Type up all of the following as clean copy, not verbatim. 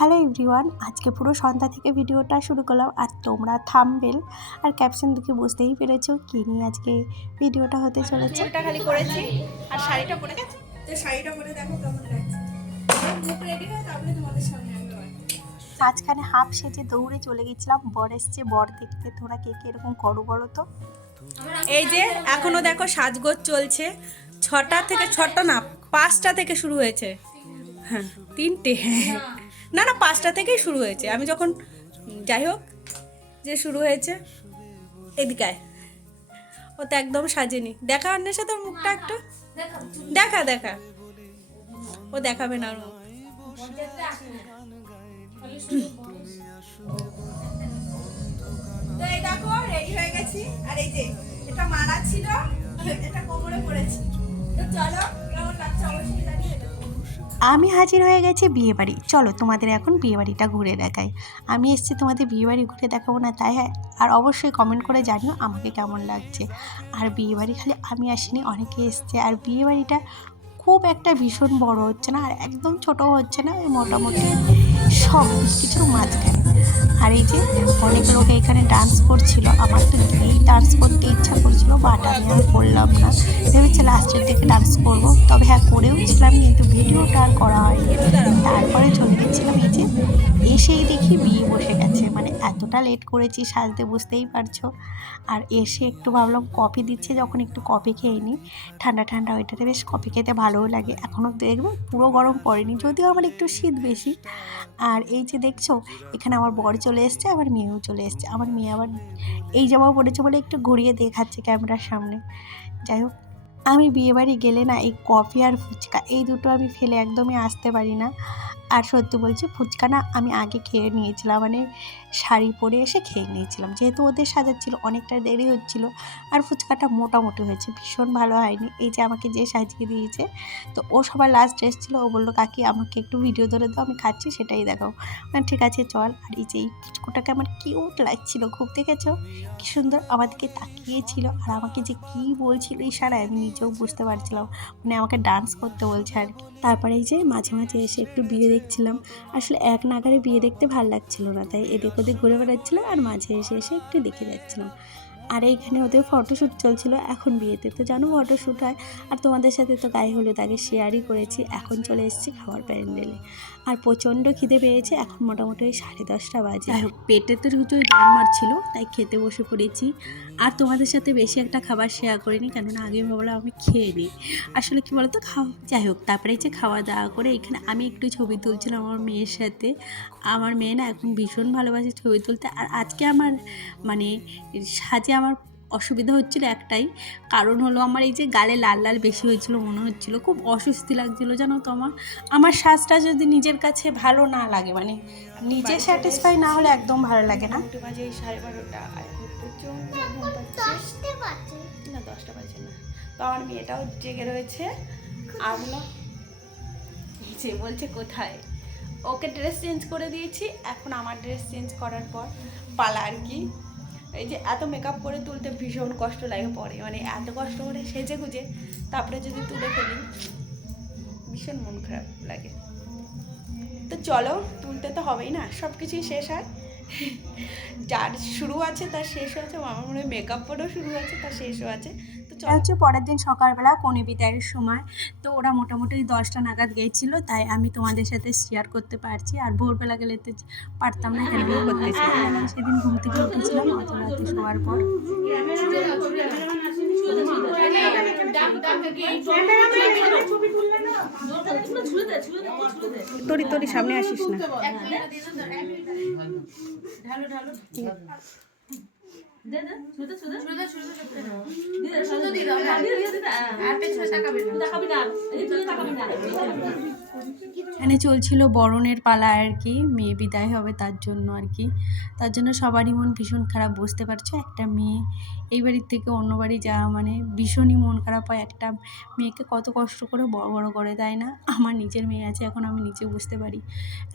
Hello everyone, আজকে পুরো সন্ধ্যা থেকে ভিডিওটা শুরু করলাম। আর তোমরা থাম্বনেল আর ক্যাপশন দেখে বুঝতেই পেরেছো কি নিয়ে আজকে ভিডিওটা হতে চলেছে। চুলটা খালি করেছি আর শাড়িটা পরে গেছে। তো শাড়িটা পরে দেখো কেমন লাগছে। মুখ রেডি হয় তারপরে তোমাদের সামনে আসবো। মাঝখানে হাফ সেজে দৌড়ে চলে গেছিলাম বর এসছে বর দেখতে। তোমরা কে কে এরকম করো বলো তো। এই যে এখনো দেখো সাজগোজ চলছে। 6টা থেকে 6টা না 5টা থেকে শুরু হয়েছে। হ্যাঁ 3টে, না না 5টা থেকেই শুরু হয়েছে। আমি যখন যাই হোক যে শুরু হয়েছে এদিকে আয়। ও তো একদম সাজেনি। দেখা অন্যের সাথে মুখটা একটু দেখা দেখা ও দেখাবে না ওর মুখ। তো এই দেখো রেডি হয়ে গেছি। আর এই যে এটা মালা ছিল, এটা কোমরে পড়েছি। তো চলো কেমন লাগছে অবশ্যই জানিয়ে দেবো। আমি হাজির হয়ে গেছি বিয়েবাড়ি। চলো তোমাদের এখন বিয়েবাড়িটা ঘুরে দেখাই। আমি এসেছি তোমাদের বিয়েবাড়ি ঘুরে দেখাবো না তাই? হ্যাঁ, আর অবশ্যই কমেন্ট করে জানিও আমাকে কেমন লাগছে। আর বিয়েবাড়ি খালি আমি আসিনি, অনেকে এসছে। আর বিয়েবাড়িটা খুব একটা ভীষণ বড় হচ্ছে না আর একদম ছোট হচ্ছে না, ওই মোটামুটি সব কিছুর মাঝখানে। আর এই যে অনেক লোক এখানে ডান্স করছিল, আমার তো গিয়েই ডান্স করতে ইচ্ছা করছিল, বাট আমি আর করলাম না। ভেবেছি লাস্টের দিকে ডান্স করব, তবে হ্যাঁ করেও ছিলাম কিন্তু ভিডিওটা আর করা হয়নি। তারপরে চলে গেছিলাম এই যে, এসেই দেখি বিয়ে বসে গেছে। মানে এতটা লেট করেছি সাজতে, বুঝতেই পারছো। আর এসে একটু ভাবলাম কফি দিচ্ছে যখন একটু কফি খেয়ে নিই, ঠান্ডা ঠান্ডা ওইটাতে বেশ কফি খেতে ভালোও লাগে। এখনও দেখবো পুরো গরম পড়েনি, যদিও আমার একটু শীত বেশি। আর এই যে দেখছো এখানে আমার বর চলে এসছে, আমার মেয়েও চলে এসছে। আমার মেয়ে আবার এই জামা পড়েছে বলে একটু ঘুরিয়ে দেখাচ্ছে ক্যামেরার সামনে। যাই হোক, আমি বিয়েবাড়ি গেলে না এই কফি আর ফুচকা এই দুটো আমি ফেলে একদমই আসতে পারি না। আর সত্যি বলছি, ফুচকা না আমি আগে খেয়ে নিয়েছিলাম, মানে শাড়ি পরে এসে খেয়ে নিয়েছিলাম, যেহেতু ওদের সাজাচ্ছিল অনেকটা দেরি হচ্ছিল। আর ফুচকাটা মোটামুটি হয়েছে, ভীষণ ভালো হয়নি। এই যে আমাকে যে সাজিয়ে দিয়েছে, তো ও সবার লাস্ট ড্রেস ছিল, ও বললো কাকি আমাকে একটু ভিডিও ধরে দাও, আমি খাচ্ছি সেটাই দেখাও। মানে ঠিক আছে চল। আর এই যে এই ফুচকুটাকে আমার কিউট লাগছিল খুব, দেখেছো কি সুন্দর আমার দিকে তাকিয়েছিল। আর আমাকে যে কি বলছিল ইশারায় আমি নিজেও বুঝতে পারছিলাম, মানে আমাকে ডান্স করতে বলছে আর কি। তারপরে এই যে মাঝে মাঝে এসে একটু বিয়ে দেখছিলাম। আসলে এক নাগারে বিয়ে দেখতে ভালো লাগছিল না, তাই এদিক ওদিক ঘুরে বেড়াচ্ছিলাম আর মাঝে এসে এসে একটু দেখে যাচ্ছিলাম। আর এইখানে ওদের ফটোশ্যুট চলছিল। এখন বিয়েতে তো জানো ফটোশ্যুট হয়। আর তোমাদের সাথে তো গায়ে হলুদ আগে শেয়ারই করেছি। এখন চলে এসেছি খাবার প্যান্ডেলে। আর প্রচণ্ড খিদে পেয়েছে, এখন মোটামুটি ওই 10:30 বাজে। যাই হোক, পেটে তো রুচোই দাম মারছিল, তাই খেতে বসে পড়েছি। আর তোমাদের সাথে বেশি একটা খাবার শেয়ার করিনি, কেননা আগে ভাবলাম আমি খেয়ে নিই। আসলে কি বলতো খাওয়া, যাই হোক তারপরে যে খাওয়া দাওয়া করে এখানে আমি একটু ছবি তুলছিলাম আমার মেয়ের সাথে। আমার মেয়ে না এখন ভীষণ ভালোবাসে ছবি তুলতে। আর আজকে আমার মানে সাজে আমার অসুবিধা হচ্ছিল একটাই, কারণ হলো আমার এই যে গালে লাল লাল বেশি হয়েছিল, মনে হচ্ছিল খুব অস্বস্তি লাগছিল জানো তো। আমার সাজটা যদি নিজের কাছে ভালো না লাগে, মানে নিজে স্যাটিসফাই না হলে একদম ভালো লাগে না। বাজে 12:30 আর প্রচন্ড না 10টা বাজে না। তো আমার মেয়েটাও জেগে রয়েছে। আর হলো যে বলছে কোথায়, ওকে ড্রেস চেঞ্জ করে দিয়েছি। এখন আমার ড্রেস চেঞ্জ করার পর পালা আর কি। এই যে এত মেকআপ করে তুলতে ভীষণ কষ্ট লাগে পরে, মানে এত কষ্ট করে সেজে গুজে তারপরে যদি তুলে ফেলি ভীষণ মন খারাপ লাগে। তো চলো, তুলতে তো হবেই না, সব কিছুই শেষ হয়। যার শুরু আছে তার শেষ আছে, আমার মনে হয় মেকআপ করেও শুরু আছে তার শেষও আছে। তো এটা হচ্ছে পরের দিন সকালবেলা কনে বিদায়ের সময়। তো ওরা মোটামুটি 10টা নাগাদ গিয়েছিল, তাই আমি তোমাদের সাথে শেয়ার করতে পারছি। আর ভোরবেলা গেলে তো পারতাম না, এখানে বিয়ে করতে আমি সেদিন ঘুম থেকে উঠেছিলাম অত রাতে শোয়ার পর। তোরি তোরি সামনে আসিস না। এখানে চলছিল বরণের পালা আর কি, মেয়ে বিদায় হবে তার জন্য আর কি। তার জন্য সবারই মন ভীষণ খারাপ, বুঝতে পারছো। একটা মেয়ে এই বাড়ির থেকে অন্য বাড়ি যাওয়া মানে ভীষণই মন খারাপ হয়। একটা মেয়েকে কত কষ্ট করে বড় বড় করে, তাই না? আমার নিজের মেয়ে আছে, এখন আমি নিজে বুঝতে পারি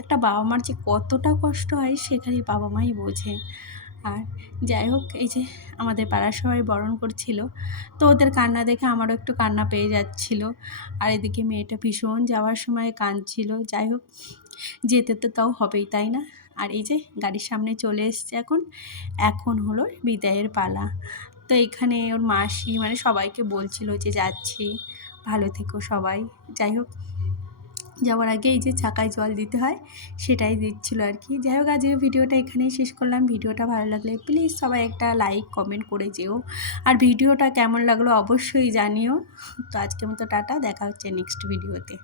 একটা বাবা মার যে কতটা কষ্ট হয়, সেখানে বাবা মাই বোঝে। আর যাই হোক, এই যে আমাদের পাড়ার সবাই বরণ করছিল, তো ওদের কান্না দেখে আমারও একটু কান্না পেয়ে যাচ্ছিল। আর এদিকে মেয়েটা ভীষণ যাওয়ার সময় কাঁদছিল। যাই হোক, যেতে তো তাও হবেই, তাই না? আর এই যে গাড়ির সামনে চলে এসছে এখন, এখন হলো বিদায়ের পালা। তো এখানে ওর মাসি মানে সবাইকে বলছিল যে যাচ্ছি, ভালো থেকো সবাই। যাই হোক, যাওয়ার আগে এই যে চাকায় জল দিতে হয় সেটাই দিচ্ছিল আর কি। যাই হোক, আজকের ভিডিওটা এখানেই শেষ করলাম। ভিডিওটা ভালো লাগলে প্লিজ সবাই একটা লাইক কমেন্ট করে যেও, আর ভিডিওটা কেমন লাগলো অবশ্যই জানিও। তো আজকের মতো টাটা, দেখা হচ্ছে নেক্সট ভিডিওতে।